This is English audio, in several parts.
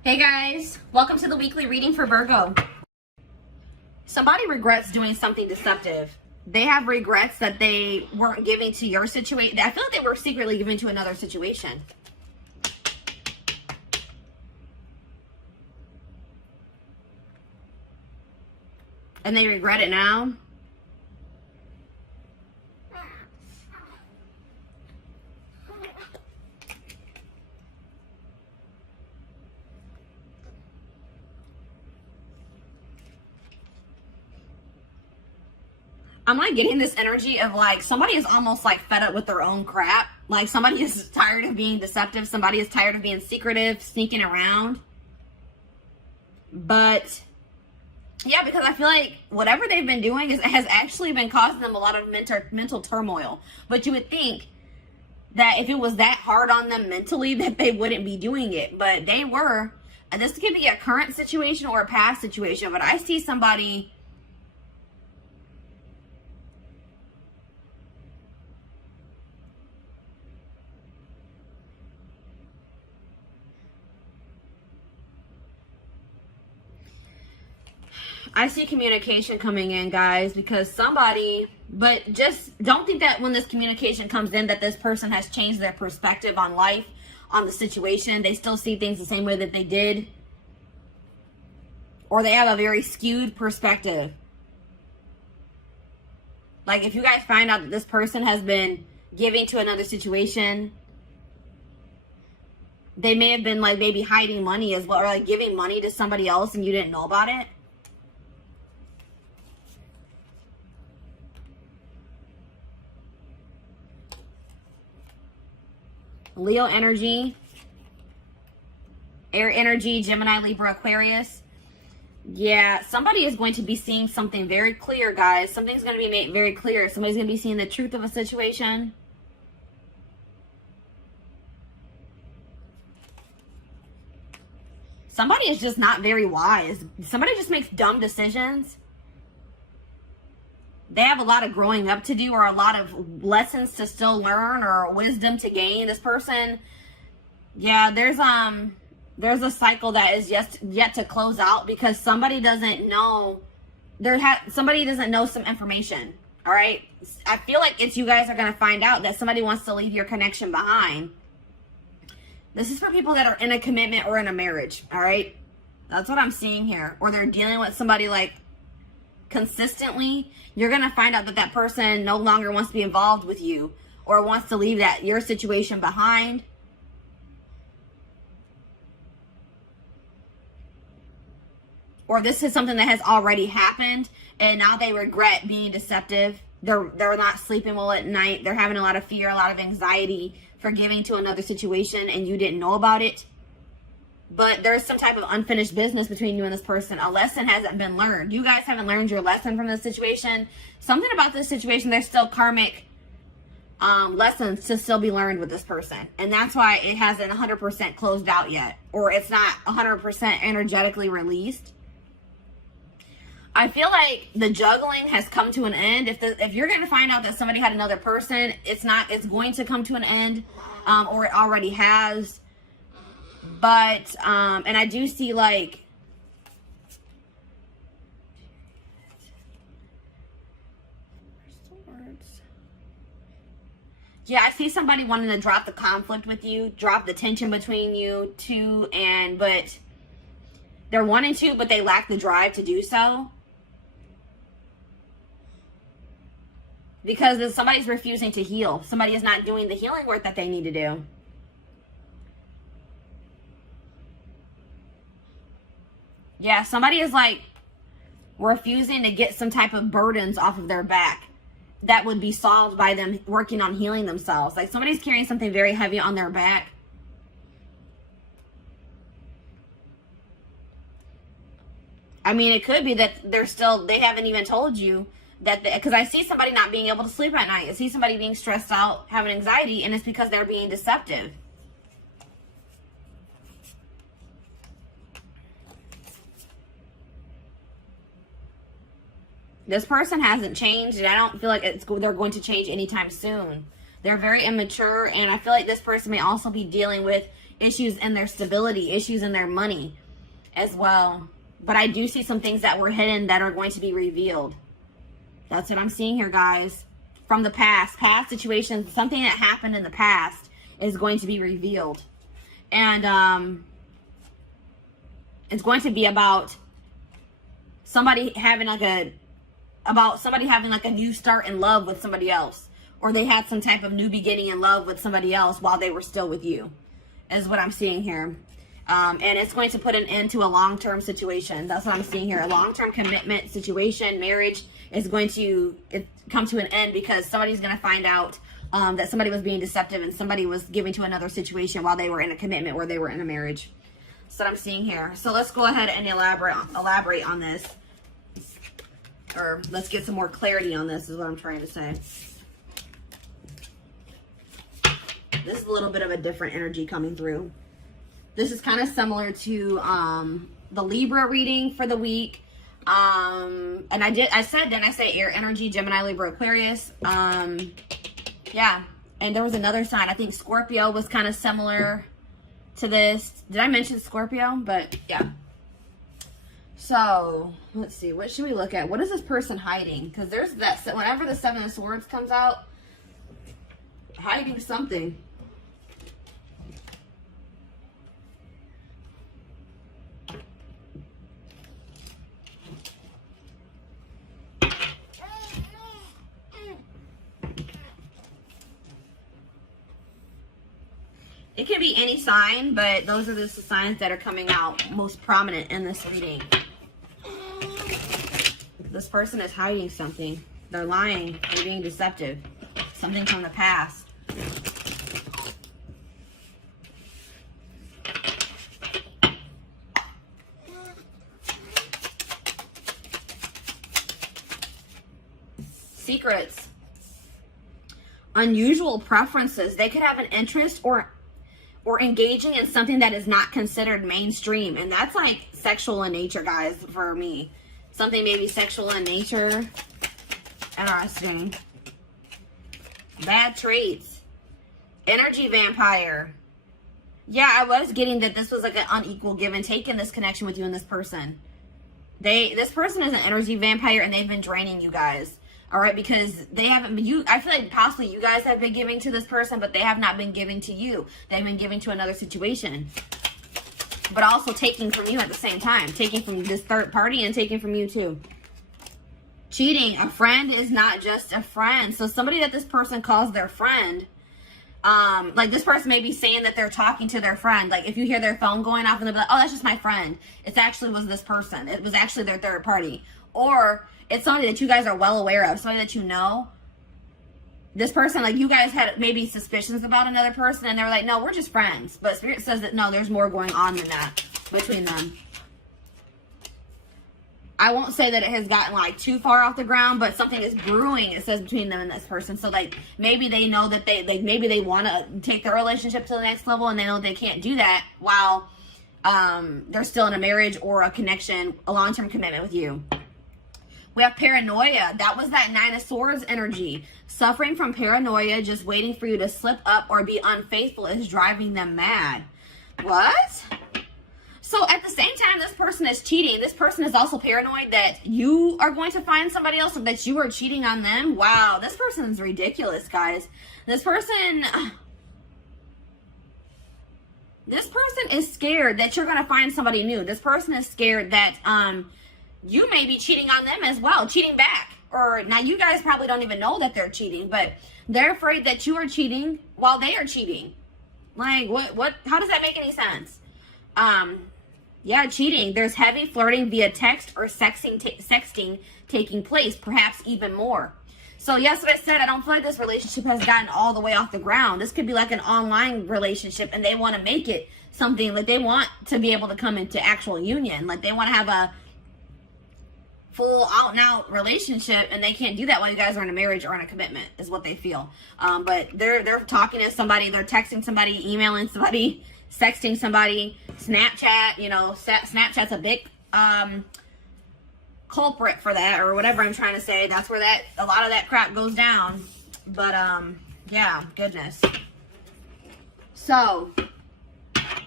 Hey guys, welcome to the weekly reading for Virgo. Somebody regrets doing something deceptive. They have regrets that they weren't giving to your situation. I feel like they were secretly giving to another situation. And they regret it now. I'm like getting this energy of like somebody is almost like fed up with their own crap. Like somebody is tired of being deceptive. Somebody is tired of being secretive, sneaking around. But yeah, because I feel like whatever they've been doing has actually been causing them a lot of mental turmoil. But you would think that if it was that hard on them mentally that they wouldn't be doing it. But they were. And this could be a current situation or a past situation. But I see somebody... I see communication coming in, guys, because somebody, but just don't think that when this communication comes in that this person has changed their perspective on life, on the situation. They still see things the same way that they did. Or they have a very skewed perspective. Like if you guys find out that this person has been giving to another situation, they may have been like maybe hiding money as well, or like giving money to somebody else and you didn't know about it. Leo energy, air energy, Gemini, Libra, Aquarius. Yeah, somebody is going to be seeing something very clear, guys. Something's going to be made very clear. Somebody's going to be seeing the truth of a situation. Somebody is just not very wise. Somebody just makes dumb decisions. They have a lot of growing up to do, or a lot of lessons to still learn, or wisdom to gain. This person, yeah, there's a cycle that is yet to close out because somebody doesn't know. Somebody doesn't know some information. All right, I feel like it's you guys are gonna find out that somebody wants to leave your connection behind. This is for people that are in a commitment or in a marriage. All right, that's what I'm seeing here. Or they're dealing with somebody like consistently. You're going to find out that that person no longer wants to be involved with you or wants to leave your situation behind. Or this is something that has already happened and now they regret being deceptive. They're not sleeping well at night. They're having a lot of fear, a lot of anxiety for giving to another situation and you didn't know about it. But there's some type of unfinished business between you and this person. A lesson hasn't been learned. You guys haven't learned your lesson from this situation. Something about this situation, there's still karmic lessons to still be learned with this person. And that's why it hasn't 100% closed out yet. Or it's not 100% energetically released. I feel like the juggling has come to an end. If you're going to find out that somebody had another person, it's going to come to an end. Or it already has. But, and I do see like, yeah, I see somebody wanting to drop the conflict with you, drop the tension between you two, but they're wanting to, but they lack the drive to do so. Because somebody's refusing to heal. Somebody is not doing the healing work that they need to do. Yeah, somebody is like refusing to get some type of burdens off of their back that would be solved by them working on healing themselves. Like somebody's carrying something very heavy on their back. I mean, it could be that they haven't even told you that, because I see somebody not being able to sleep at night. I see somebody being stressed out, having anxiety, and it's because they're being deceptive. This person hasn't changed, and I don't feel like they're going to change anytime soon. They're very immature, and I feel like this person may also be dealing with issues in their stability, issues in their money as well. But I do see some things that were hidden that are going to be revealed. That's what I'm seeing here, guys. From the past situations, something that happened in the past is going to be revealed. And it's going to be about somebody having like a new start in love with somebody else, or they had some type of new beginning in love with somebody else while they were still with you, is what I'm seeing here. And it's going to put an end to a long-term situation. That's what I'm seeing here. A long-term commitment situation, marriage is going to come to an end because somebody's going to find out that somebody was being deceptive and somebody was giving to another situation while they were in a commitment, where they were in a marriage. That's what I'm seeing here. So let's go ahead and elaborate on this. Or let's get some more clarity on this, is what I'm trying to say. This is a little bit of a different energy coming through. This is kind of similar to the Libra reading for the week. And I said air energy, Gemini, Libra, Aquarius. Yeah. And there was another sign. I think Scorpio was kind of similar to this. Did I mention Scorpio? But yeah. So let's see. What should we look at? What is this person hiding? Because there's that. Whenever the Seven of Swords comes out, hiding something. It can be any sign, but those are just the signs that are coming out most prominent in this reading. This person is hiding something. They're lying. They're being deceptive. Something from the past. Secrets. Unusual preferences. They could have an interest or engaging in something that is not considered mainstream. And that's like sexual in nature, guys, for me. Something maybe sexual in nature. Interesting. Bad traits. Energy vampire. Yeah, I was getting that this was like an unequal give and take in this connection with you and this person. This person is an energy vampire and they've been draining you guys. All right, because they haven't been, I feel like possibly you guys have been giving to this person, but they have not been giving to you. They've been giving to another situation. But also taking from you at the same time. Taking from this third party and taking from you too. Cheating. A friend is not just a friend. So somebody that this person calls their friend, like this person may be saying that they're talking to their friend. Like if you hear their phone going off and they'll be like, oh, that's just my friend. It actually was this person. It was actually their third party. Or it's somebody that you guys are well aware of, somebody that you know. This person, like you guys had maybe suspicions about another person and they were like, no, we're just friends. But Spirit says that no, there's more going on than that between them. I won't say that it has gotten like too far off the ground, but something is brewing, it says, between them and this person. So like maybe they know that maybe they want to take their relationship to the next level and they know they can't do that while they're still in a marriage or a connection, a long-term commitment with you. We have paranoia. That was that Nine of Swords energy. Suffering from paranoia, just waiting for you to slip up or be unfaithful is driving them mad. What? So at the same time this person is cheating, this person is also paranoid that you are going to find somebody else or that you are cheating on them. Wow, this person is ridiculous, guys. This person is scared that you're going to find somebody new. This person is scared that you may be cheating on them as well, cheating back. Or now you guys probably don't even know that they're cheating, but they're afraid that you are cheating while they are cheating. Like what how does that make any sense? Yeah, cheating. There's heavy flirting via text or sexting taking place, perhaps even more. So yes, what I said, I don't feel like this relationship has gotten all the way off the ground. This could be like an online relationship and they want to make it something like they want to be able to come into actual union. Like they want to have a full out and out relationship and they can't do that while you guys are in a marriage or in a commitment is what they feel. But they're talking to somebody, they're texting somebody, emailing somebody, sexting somebody, Snapchat, you know, Snapchat's a big culprit for that or whatever I'm trying to say. That's where a lot of that crap goes down. But yeah, goodness. So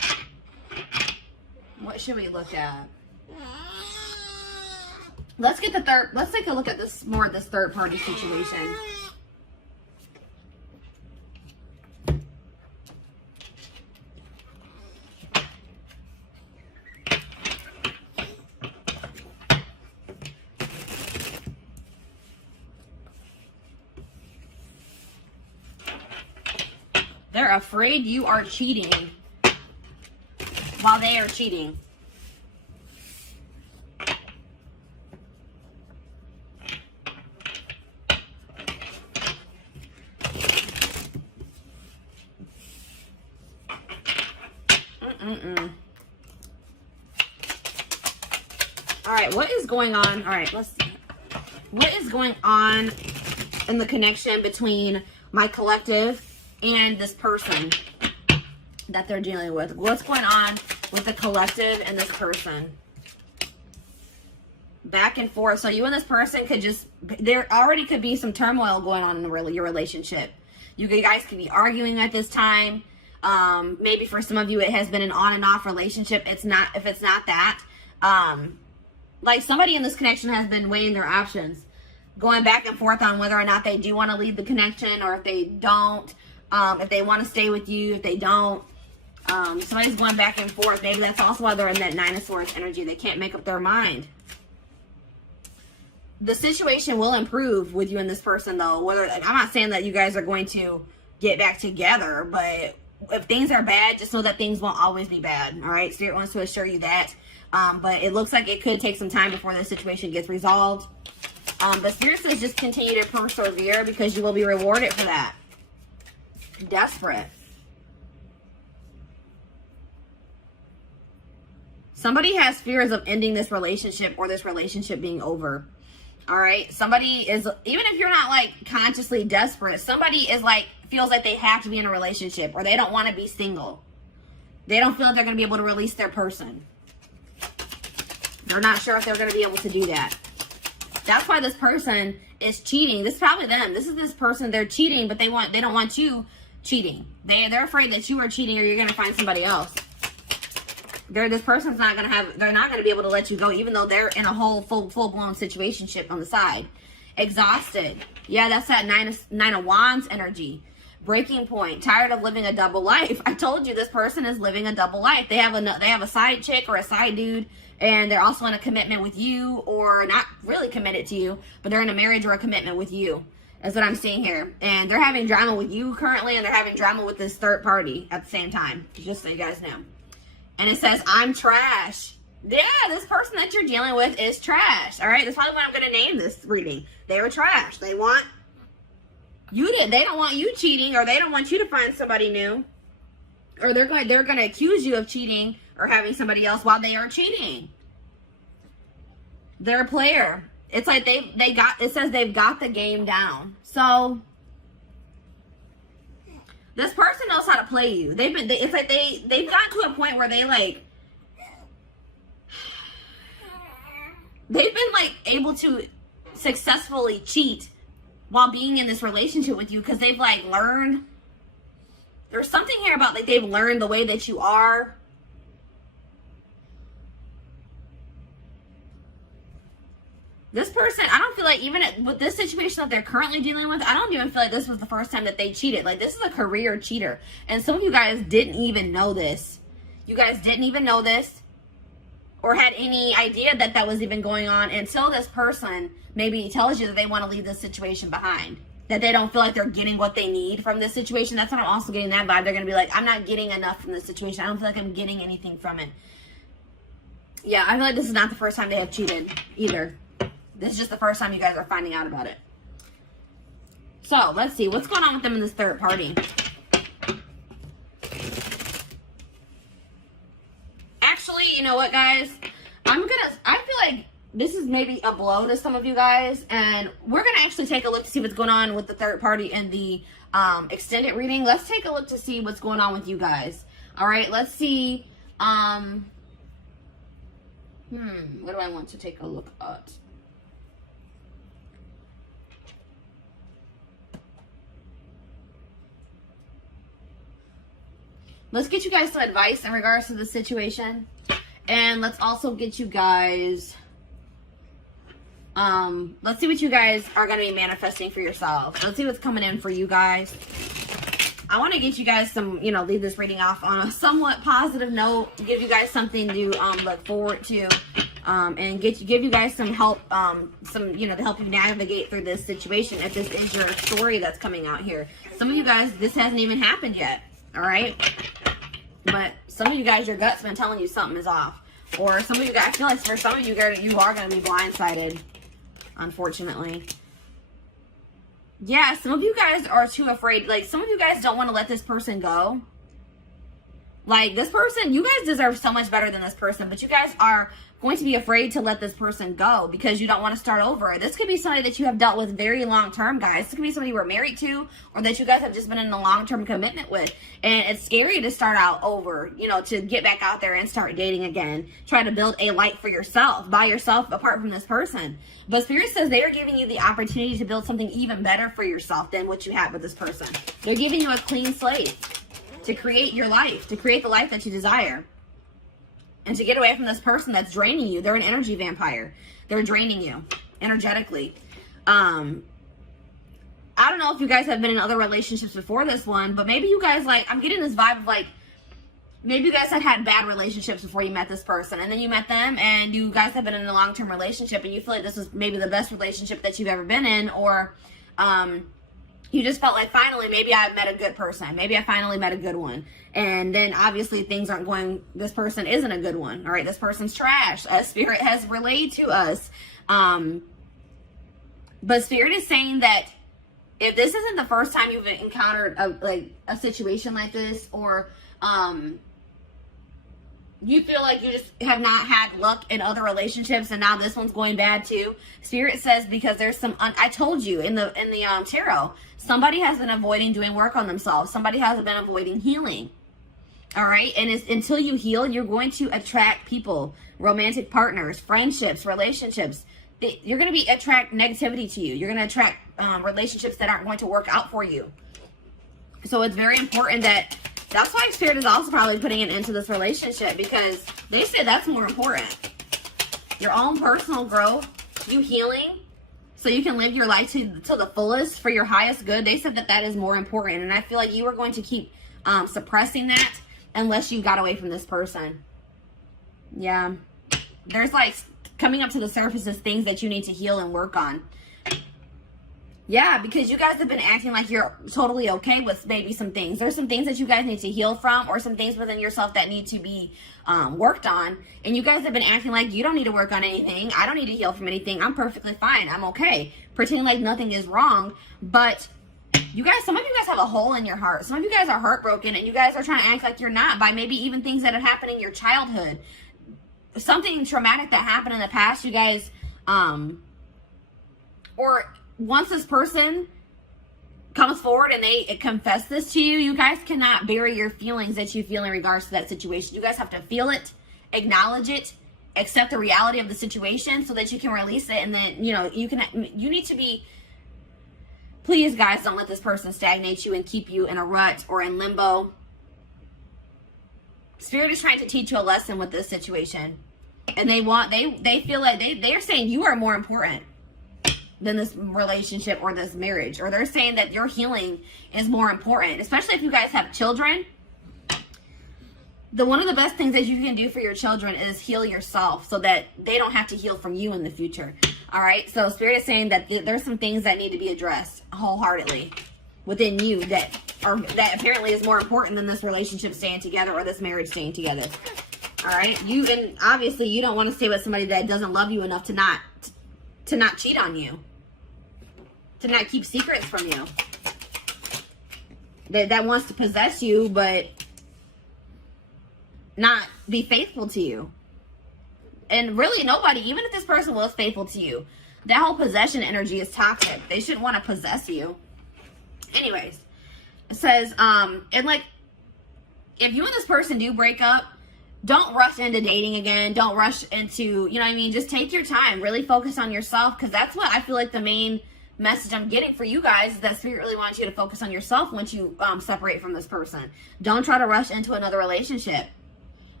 What should we look at? Let's get the third. Let's take a look at this more of this third party situation. They're afraid you are cheating while they are cheating. All right, what is going on? All right, let's see. What is going on in the connection between my collective and this person that they're dealing with? What's going on with the collective and this person? Back and forth. So you and this person could just, there already could be some turmoil going on in your relationship. You guys could be arguing at this time. Maybe for some of you, it has been an on and off relationship. It's not, if it's not that, like somebody in this connection has been weighing their options, going back and forth on whether or not they do want to leave the connection, or if they don't, if they want to stay with you, if they don't. Somebody's going back and forth. Maybe that's also why they're in that Nine of Swords energy. They can't make up their mind. The situation will improve with you and this person, though. Whether, I'm not saying that you guys are going to get back together, but if things are bad, just know that things won't always be bad. All right, Spirit wants to assure you that. But it looks like it could take some time before the situation gets resolved. But Spirit says just continue to persevere, because you will be rewarded for that. Desperate. Somebody has fears of ending this relationship, or this relationship being over. All right. Somebody is, even if you're not like consciously desperate, somebody is like, feels like they have to be in a relationship, or they don't want to be single. They don't feel like they're going to be able to release their person. They're not sure if they're going to be able to do that. That's why this person is cheating. This is probably them. This is this person. They're cheating, but they don't want you cheating. They're afraid that you are cheating, or you're going to find somebody else. This person's not going to have, they're not going to be able to let you go, even though they're in a whole full-blown situationship on the side. Exhausted. Yeah, that's that Nine of Wands energy. Breaking point. Tired of living a double life. I told you this person is living a double life. They have a side chick or a side dude, and they're also in a commitment with you, or not really committed to you, but they're in a marriage or a commitment with you. That's what I'm seeing here. And they're having drama with you currently, and they're having drama with this third party at the same time. Just so you guys know. And it says, I'm trash. Yeah, this person that you're dealing with is trash. All right, that's probably what I'm going to name this reading. They were trash. They want you to, they don't want you cheating, or they don't want you to find somebody new. Or they're going to accuse you of cheating or having somebody else while they are cheating. They're a player. It's like it says they've got the game down. So this person knows how to play you. It's like they've gotten to a point where they've been like able to successfully cheat while being in this relationship with you, because they've like learned. There's something here about like they've learned the way that you are. This person, I don't feel like, even with this situation that they're currently dealing with, I don't even feel like this was the first time that they cheated. Like, this is a career cheater. And some of you guys didn't even know this. You guys didn't even know this, or had any idea that that was even going on, until this person maybe tells you that they want to leave this situation behind. That they don't feel like they're getting what they need from this situation. That's what I'm also getting that vibe. They're going to be like, I'm not getting enough from this situation. I don't feel like I'm getting anything from it. Yeah, I feel like this is not the first time they have cheated either. This is just the first time you guys are finding out about it. So, let's see. What's going on with them in this third party? Actually, you know what, guys? I feel like this is maybe a blow to some of you guys. And we're going to actually take a look to see what's going on with the third party in the extended reading. Let's take a look to see what's going on with you guys. All right, let's see. What do I want to take a look at? Let's get you guys some advice in regards to the situation. And let's also get you guys, let's see what you guys are going to be manifesting for yourselves. Let's see what's coming in for you guys. I want to get you guys some, you know, leave this reading off on a somewhat positive note, give you guys something to look forward to, and give you guys some help, you know, to help you navigate through this situation if this is your story that's coming out here. Some of you guys, this hasn't even happened yet, all right? But some of you guys, your gut's been telling you something is off. Or some of you guys, I feel like for some of you guys, you are going to be blindsided, unfortunately. Yeah, some of you guys are too afraid. Like, some of you guys don't want to let this person go. Like, this person, you guys deserve so much better than this person, but you guys are going to be afraid to let this person go because you don't want to start over. This could be somebody that you have dealt with very long term, guys. This could be somebody you were married to or that you guys have just been in a long-term commitment with. And it's scary to start out over, you know, to get back out there and start dating again. Try to build a life for yourself, by yourself, apart from this person. But Spirit says they are giving you the opportunity to build something even better for yourself than what you had with this person. They're giving you a clean slate to create your life, to create the life that you desire. And to get away from this person that's draining you. They're an energy vampire. They're draining you energetically. I don't know if you guys have been in other relationships before this one, but maybe you guys, like, I'm getting this vibe of, like, maybe you guys had bad relationships before you met this person. And then you met them and you guys have been in a long-term relationship and you feel like this was maybe the best relationship that you've ever been in. Or you just felt like, finally, maybe I met a good person. Maybe I finally met a good one. And then obviously things aren't going, this person isn't a good one. All right, this person's trash, as Spirit has relayed to us. But Spirit is saying that if this isn't the first time you've encountered a situation like this, or you feel like you just have not had luck in other relationships and now this one's going bad too, Spirit says because there's some, I told you in the tarot, somebody has been avoiding doing work on themselves. Somebody has been avoiding healing. All right. And it's, until you heal, you're going to attract people, romantic partners, friendships, relationships. You're going to attract negativity to you. You're going to attract relationships that aren't going to work out for you. So it's very important that's why Spirit is also probably putting an end to this relationship, because they say that's more important. Your own personal growth, you healing, so you can live your life to the fullest for your highest good. They said that is more important. And I feel like you are going to keep suppressing that unless you got away from this person. Yeah. There's like coming up to the surface is things that you need to heal and work on. Yeah, because you guys have been acting like you're totally okay with maybe some things. There's some things that you guys need to heal from, or some things within yourself that need to be worked on. And you guys have been acting like you don't need to work on anything. I don't need to heal from anything. I'm perfectly fine. I'm okay. Pretending like nothing is wrong. But you guys, some of you guys have a hole in your heart. Some of you guys are heartbroken and you guys are trying to act like you're not by maybe even things that have happened in your childhood. Something traumatic that happened in the past, you guys, or once this person comes forward and they confess this to you, you guys cannot bury your feelings that you feel in regards to that situation. You guys have to feel it, acknowledge it, accept the reality of the situation so that you can release it. And then, you need to be, please guys, don't let this person stagnate you and keep you in a rut or in limbo. Spirit is trying to teach you a lesson with this situation. And they feel like they are saying you are more important than this relationship or this marriage. Or they're saying that your healing is more important, especially if you guys have children. One of the best things that you can do for your children is heal yourself so that they don't have to heal from you in the future. All right. So Spirit is saying that there's some things that need to be addressed wholeheartedly within you that apparently is more important than this relationship staying together or this marriage staying together. All right. And obviously you don't want to stay with somebody that doesn't love you enough to not cheat on you, to not keep secrets from you, that wants to possess you but not be faithful to you. And really nobody, even if this person was faithful to you, that whole possession energy is toxic. They shouldn't want to possess you. Anyways, it says, and like, if you and this person do break up, don't rush into dating again. Don't rush into, just take your time. Really focus on yourself, because that's what I feel like the main message I'm getting for you guys is that Spirit really wants you to focus on yourself once you separate from this person. Don't try to rush into another relationship.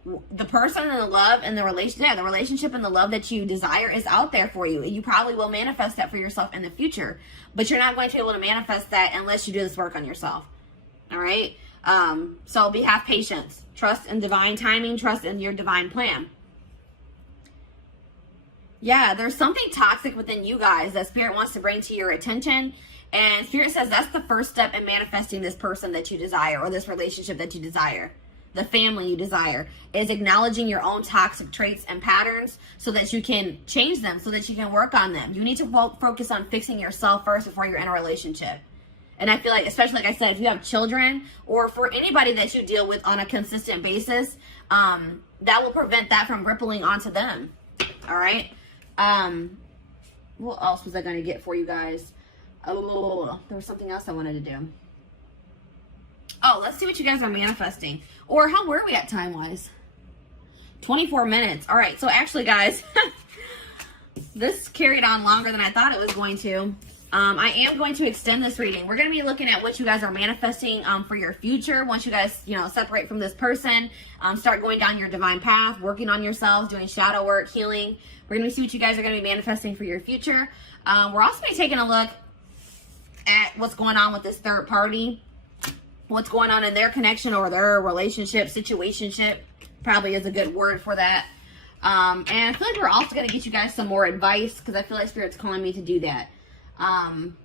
the person and the love and the relationship and the love that you desire is out there for you. You probably will manifest that for yourself in the future, but you're not going to be able to manifest that unless you do this work on yourself. All right. So have patience, trust in divine timing, trust in your divine plan. Yeah, there's something toxic within you guys that Spirit wants to bring to your attention. And Spirit says that's the first step in manifesting this person that you desire, or this relationship that you desire, the family you desire, is acknowledging your own toxic traits and patterns so that you can change them, so that you can work on them. You need to focus on fixing yourself first before you're in a relationship. And I feel like, especially like I said, if you have children, or for anybody that you deal with on a consistent basis, that will prevent that from rippling onto them. All right. What else was I going to get for you guys? Oh, there was something else I wanted to do. Oh, let's see what you guys are manifesting. Or how were we at time-wise? 24 minutes. All right. So actually, guys, this carried on longer than I thought it was going to. I am going to extend this reading. We're going to be looking at what you guys are manifesting for your future. Once you guys, separate from this person, start going down your divine path, working on yourselves, doing shadow work, healing. We're going to see what you guys are going to be manifesting for your future. We're also going to be taking a look at what's going on with this third party, what's going on in their connection or their relationship, situationship, probably is a good word for that. And I feel like we're also going to get you guys some more advice, because I feel like Spirit's calling me to do that.